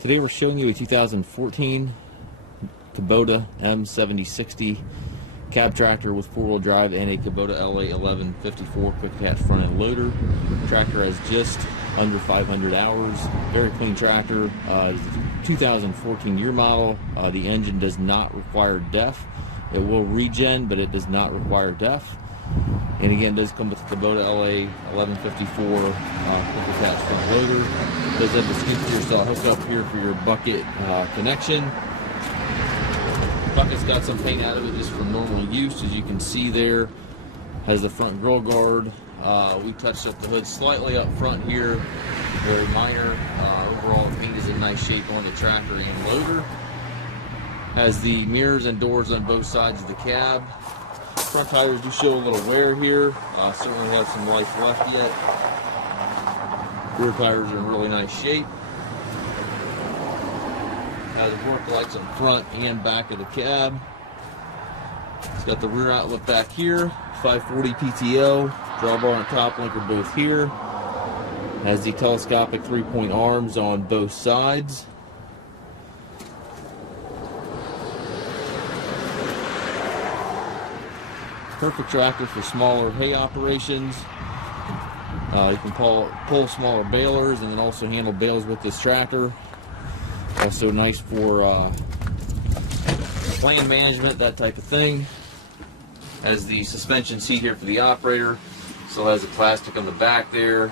Today we're showing you a 2014 Kubota M7060 cab tractor with four-wheel drive and a Kubota LA 1154 quick attach front end loader. The tractor has just under 500 hours. Very clean tractor. It's a 2014 year model. The engine does not require DEF. It will regen, but it does not require DEF. And again, it does come with the Kubota LA 1154 quick attach front loader. It does have the skid steer style hookup here for your bucket connection. Bucket's got some paint out of it just for normal use, as you can see there. Has the front grill guard. We touched up the hood slightly up front here, very minor. Overall, the paint is in nice shape on the tractor and loader. Has the mirrors and doors on both sides of the cab. Front tires do show a little wear here. Certainly have some life left yet. Rear tires are in really nice shape. Has work lights on front and back of the cab. It's got the rear outlet back here. 540 PTO. Drawbar and top link are both here. Has the telescopic 3-point arms on both sides. Perfect tractor for smaller hay operations. You can pull smaller balers and then also handle bales with this tractor. Also nice for land management, that type of thing. Has the suspension seat here for the operator. Still has the plastic on the back there.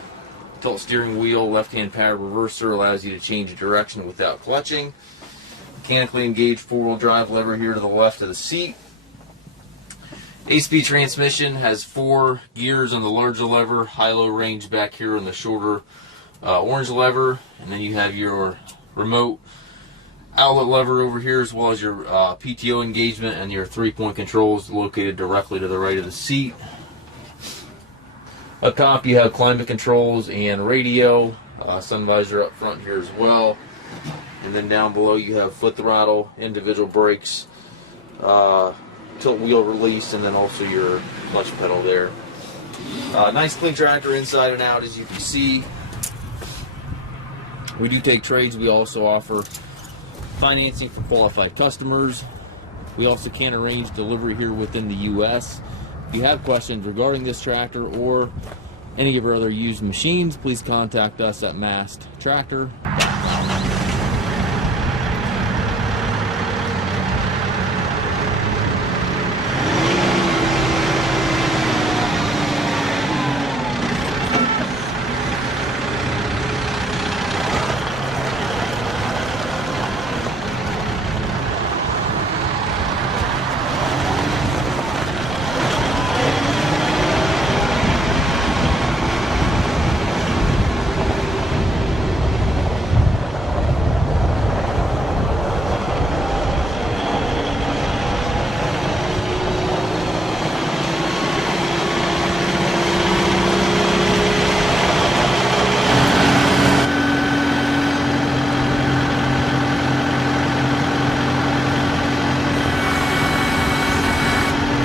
Tilt steering wheel, left-hand power reverser allows you to change the direction without clutching. Mechanically engaged four-wheel drive lever here to the left of the seat. 8-speed transmission, has 4 gears on the larger lever, high-low range back here on the shorter orange lever, and then you have your remote outlet lever over here, as well as your PTO engagement and your 3-point controls located directly to the right of the seat. Up top you have climate controls and radio, sun visor up front here as well, and then down below you have foot throttle, individual brakes, tilt wheel release, and then also your clutch pedal there. Nice clean tractor inside and out, as you can see. We do take trades. We also offer financing for qualified customers. We also can arrange delivery here within the U.S. If you have questions regarding this tractor or any of our other used machines, please contact us at Mast Tractor.